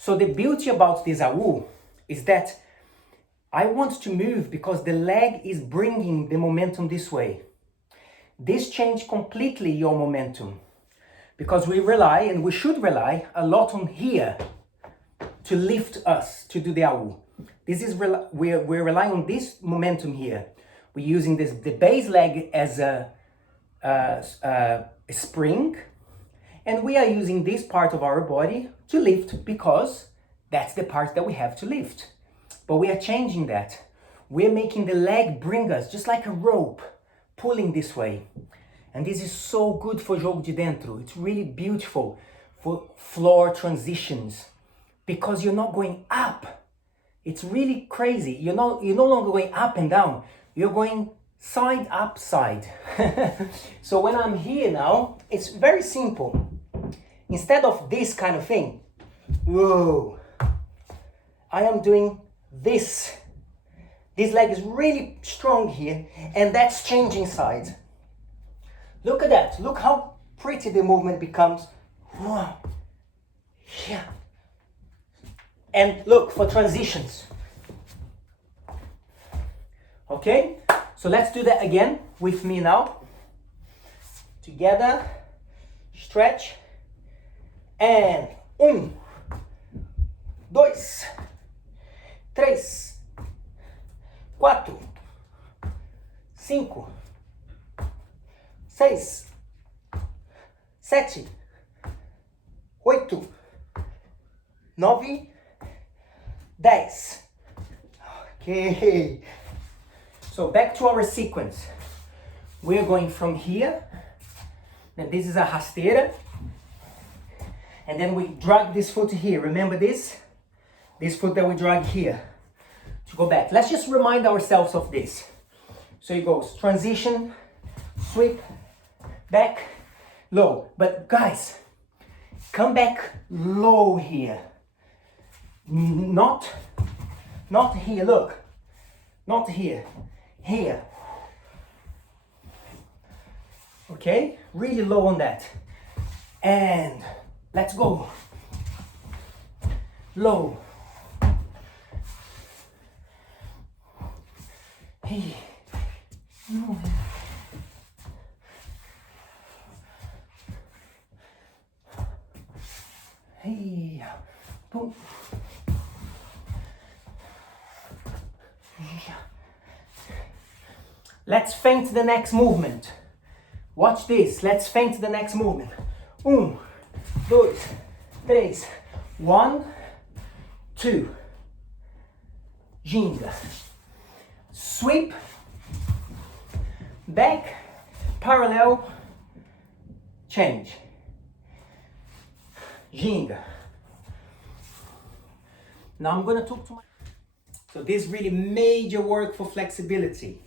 So the beauty about this AU is that I want to move because the leg is bringing the momentum this way. This changed completely your momentum because we rely, and we should rely, a lot on here to lift us to do the AU. This is we're relying on this momentum here. We're using the base leg as a spring, and we are using this part of our body to lift because that's the part that we have to lift. But we are changing that. We're making the leg bring us, just like a rope, pulling this way. And this is so good for jogo de dentro. It's really beautiful for floor transitions because you're not going up. It's really crazy. You're no longer going up and down. You're going side up, side. So when I'm here now, it's very simple. Instead of this kind of thing, whoa, I am doing this. This leg is really strong here, and that's changing sides. Look at that. Look how pretty the movement becomes. Wow. Yeah. And look for transitions. Okay? So let's do that again with me now. Together. Stretch. And 1, 2, 3, 4, 5, 6, 7, 8, 9, 10. Okay. So back to our sequence. We're going from here, and this is a rasteira, and then we drag this foot here. Remember this? This foot that we drag here to go back. Let's just remind ourselves of this. So it goes transition, sweep, back, low. But guys, come back low here. Not here, look. Not here, here. Okay, really low on that. And let's go. Low. Hey. No. Hey. Boom. Let's feint the next movement. Watch this. Let's feint the next movement. 1, 2, 3. 1, 2. Ginga. Sweep. Back. Parallel. Change. Ginga. Now I'm going to talk to my... So this really major work for flexibility.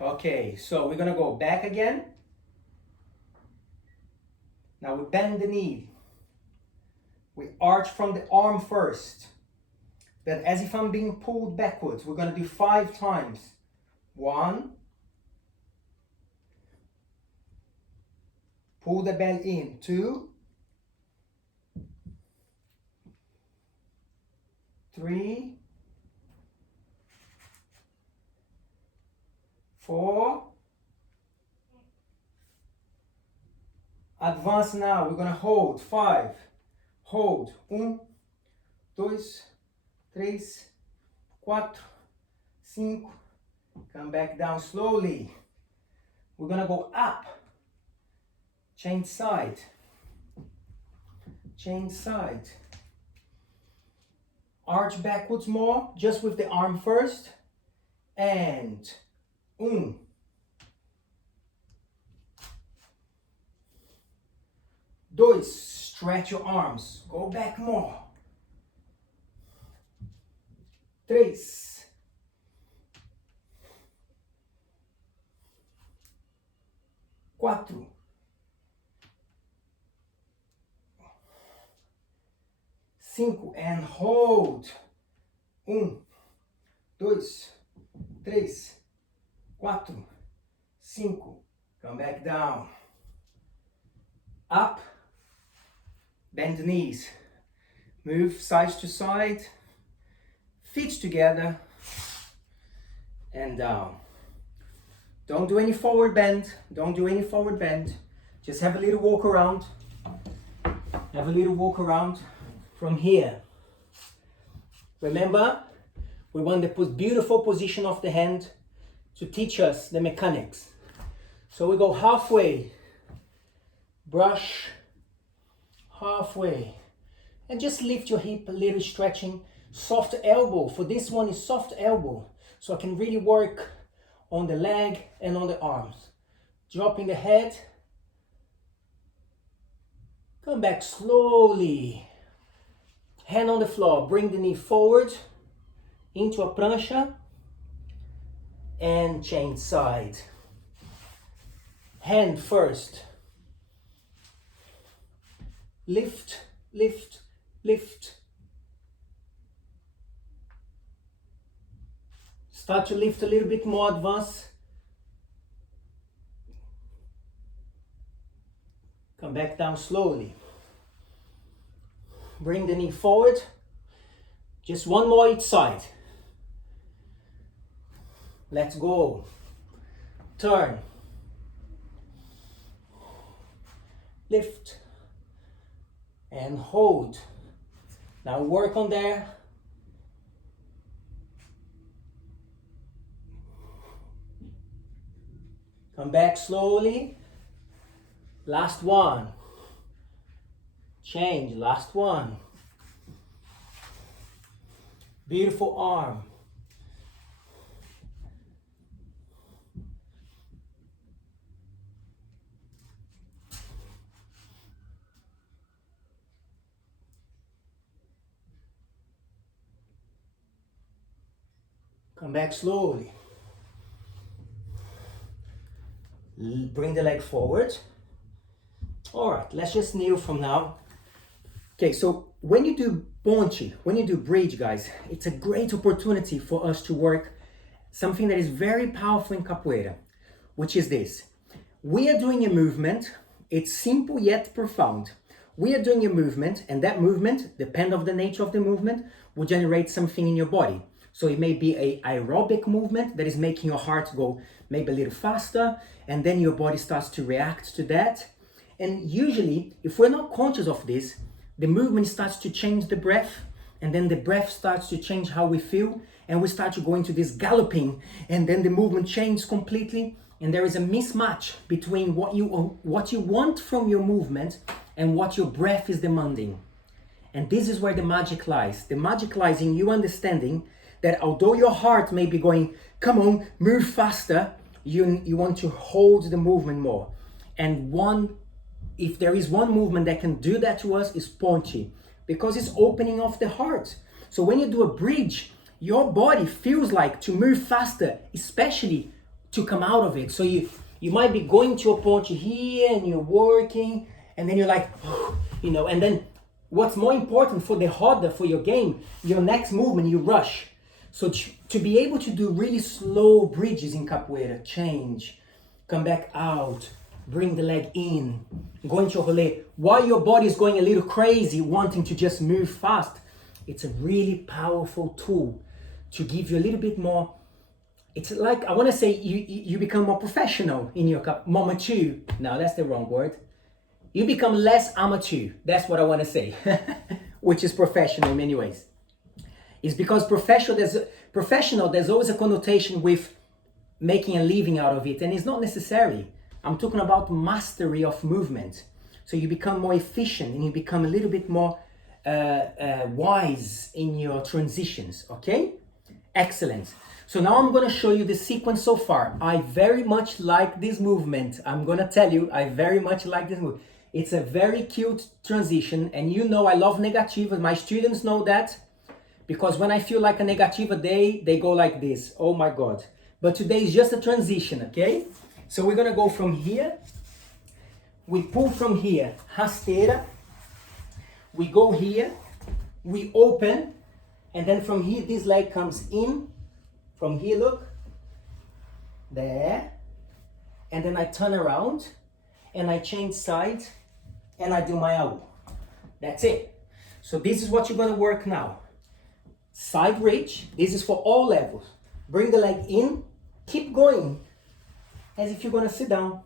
Okay, so we're gonna go back again. Now we bend the knee. We arch from the arm first. Then as if I'm being pulled backwards, we're gonna do 5 times. 1. Pull the belly in. 2. 3. 4. Advance now. We're going to hold. 5. Hold. 1, 2, 3, 4, 5. Come back down slowly. We're going to go up. Change side. Change side. Arch backwards more, just with the arm first. And 1. 2. Stretch your arms. Go back more. 3. 4. 5 and hold. 1, 2, 3, 4, 5. Come back down. Up. Bend the knees. Move side to side, feet together, and down. Don't do any forward bend. Don't do any forward bend. Just have a little walk around. Have a little walk around from here. Remember, we want the beautiful position of the hand to teach us the mechanics. So we go halfway, brush, halfway, and just lift your hip a little, stretching. Soft elbow. For this one is soft elbow. So I can really work on the leg and on the arms. Dropping the head. Come back slowly. Hand on the floor. Bring the knee forward into a prancha and change side. Hand first. Lift, lift, lift. Start to lift a little bit more, advance. Come back down slowly. Bring the knee forward. Just one more each side. Let's go. Turn. Lift. And hold. Now work on there. Come back slowly. Last one. Change. Last one. Beautiful arm. Come back slowly. Bring the leg forward. All right, let's just kneel from now. Okay, so when you do ponte, when you do bridge, guys, it's a great opportunity for us to work something that is very powerful in capoeira, which is this. We are doing a movement. It's simple yet profound. We are doing a movement, and that movement, depending on the nature of the movement, will generate something in your body. So it may be an aerobic movement that is making your heart go maybe a little faster, and then your body starts to react to that. And usually, if we're not conscious of this, the movement starts to change the breath, and then the breath starts to change how we feel, and we start to go into this galloping, and then the movement changes completely, and there is a mismatch between what you want from your movement and what your breath is demanding. And this is where the magic lies. The magic lies in you understanding that although your heart may be going, come on, move faster, you want to hold the movement more. And if there is one movement that can do that to us, is ponte, because it's opening off the heart. So when you do a bridge, your body feels like to move faster, especially to come out of it. So you might be going to a ponte here and you're working, and then you're like, and then what's more important for the roda, for your game, your next movement, you rush. So to be able to do really slow bridges in capoeira, change, come back out, bring the leg in, go into a rolê, while your body is going a little crazy, wanting to just move fast, it's a really powerful tool to give you a little bit more. It's like, I want to say you become more professional in your more mature. No, that's the wrong word. You become less amateur. That's what I want to say, which is professional in many ways. It's because professional, there's always a connotation with making a living out of it, and it's not necessary. I'm talking about mastery of movement. So you become more efficient and you become a little bit more wise in your transitions, okay? Excellent. So now I'm gonna show you the sequence so far. I very much like this movement. I'm gonna tell you, I very much like this move. It's a very cute transition, and you know I love negativa. My students know that, because when I feel like a negativa, they go like this. Oh my God. But today is just a transition, okay? So we're gonna go from here. We pull from here, rasteira. We go here, we open, and then from here, this leg comes in. From here, look, there. And then I turn around, and I change sides, and I do my elbow. That's it. So this is what you're gonna work now. Side reach, this is for all levels. Bring the leg in, keep going, as if you're gonna sit down.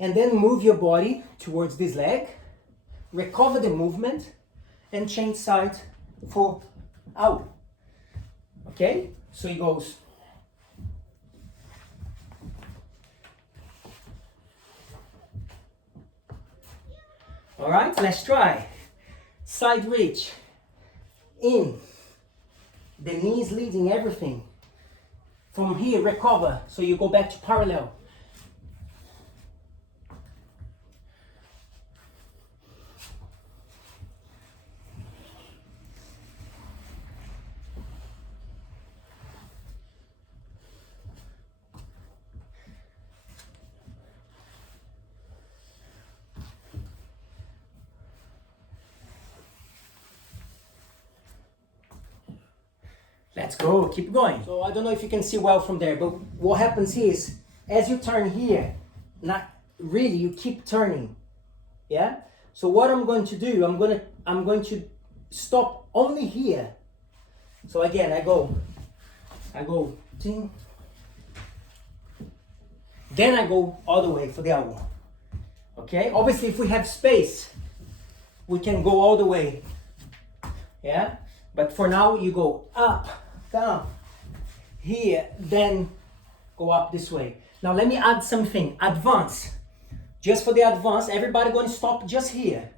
And then move your body towards this leg, recover the movement, and change side for out. Okay? So it goes. All right, let's try. Side reach, in, the knees leading everything. From here, recover, so you go back to parallel. Let's go, keep going. So I don't know if you can see well from there, but what happens is, as you turn here, not really, you keep turning, yeah? So what I'm going to do, I'm going to stop only here. So again, I go, ting. Then I go all the way for the elbow, okay? Obviously, if we have space, we can go all the way, yeah? But for now, you go up, down, here, then go up this way. Now let me add something, advance. Just for the advance, everybody going to stop just here.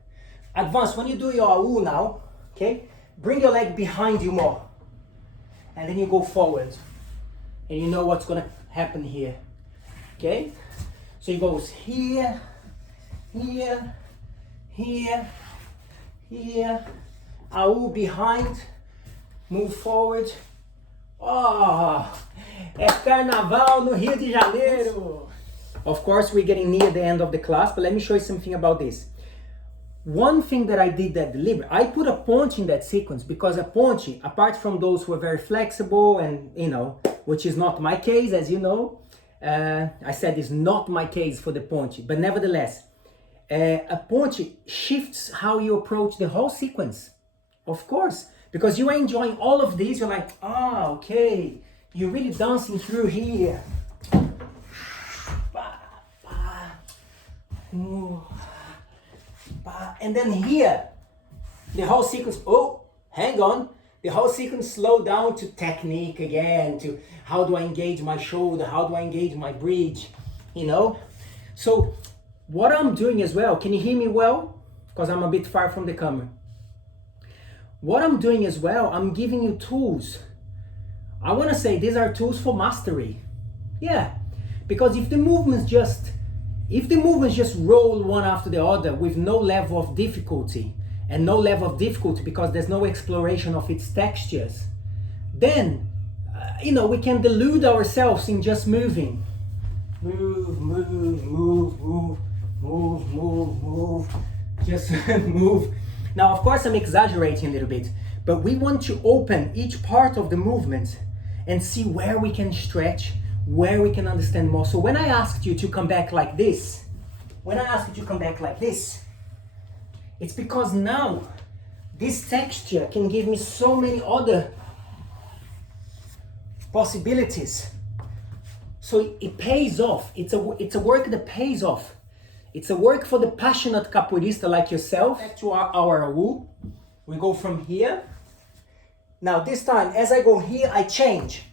Advance, when you do your AU now, okay, bring your leg behind you more. And then you go forward. And you know what's going to happen here. Okay? So it goes here, here, here, here, AU behind, move forward. Oh, é carnaval no Rio de Janeiro. Of course, we're getting near the end of the class, but let me show you something about this. One thing that I did that deliberate, I put a ponte in that sequence because a ponte, apart from those who are very flexible and, you know, which is not my case, as you know, I said it's not my case for the ponte, but nevertheless, a ponte shifts how you approach the whole sequence, of course, because you are enjoying all of these, you're like, ah, okay, you're really dancing through here. And then here, the whole sequence, oh, hang on, the whole sequence slow down to technique again, to how do I engage my shoulder, how do I engage my bridge, you know? So what I'm doing as well, can you hear me well? Because I'm a bit far from the camera. What I'm doing as well, I'm giving you tools. I want to say these are tools for mastery. Yeah, because if the movements just roll one after the other with no level of difficulty, and no level of difficulty because there's no exploration of its textures, then, you know, we can delude ourselves in just moving. Move, move, move, move, move, move, move, just move. Now, of course, I'm exaggerating a little bit, but we want to open each part of the movement and see where we can stretch, where we can understand more. So when I asked you to come back like this, it's because now this texture can give me so many other possibilities. So it pays off. It's a work that pays off. It's a work for the passionate capoeirista like yourself. Back to our AU. We go from here. Now this time, as I go here, I change.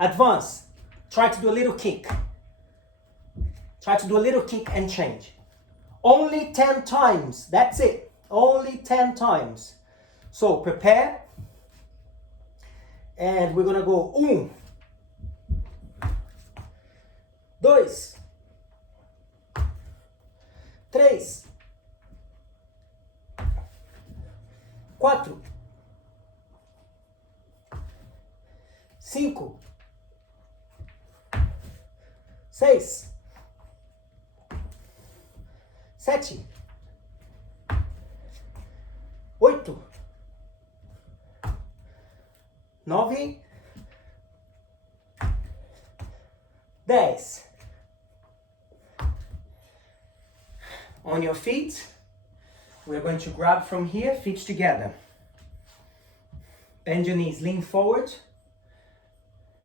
Advance. Try to do a little kick. Try to do a little kick and change. Only 10 times. That's it. Only 10 times. So prepare. And we're going to go 1, 2, 3, 4, 5, 6, 7, 8, 9, 10. On your feet, We're going to grab from here, feet together. Bend your knees, lean forward,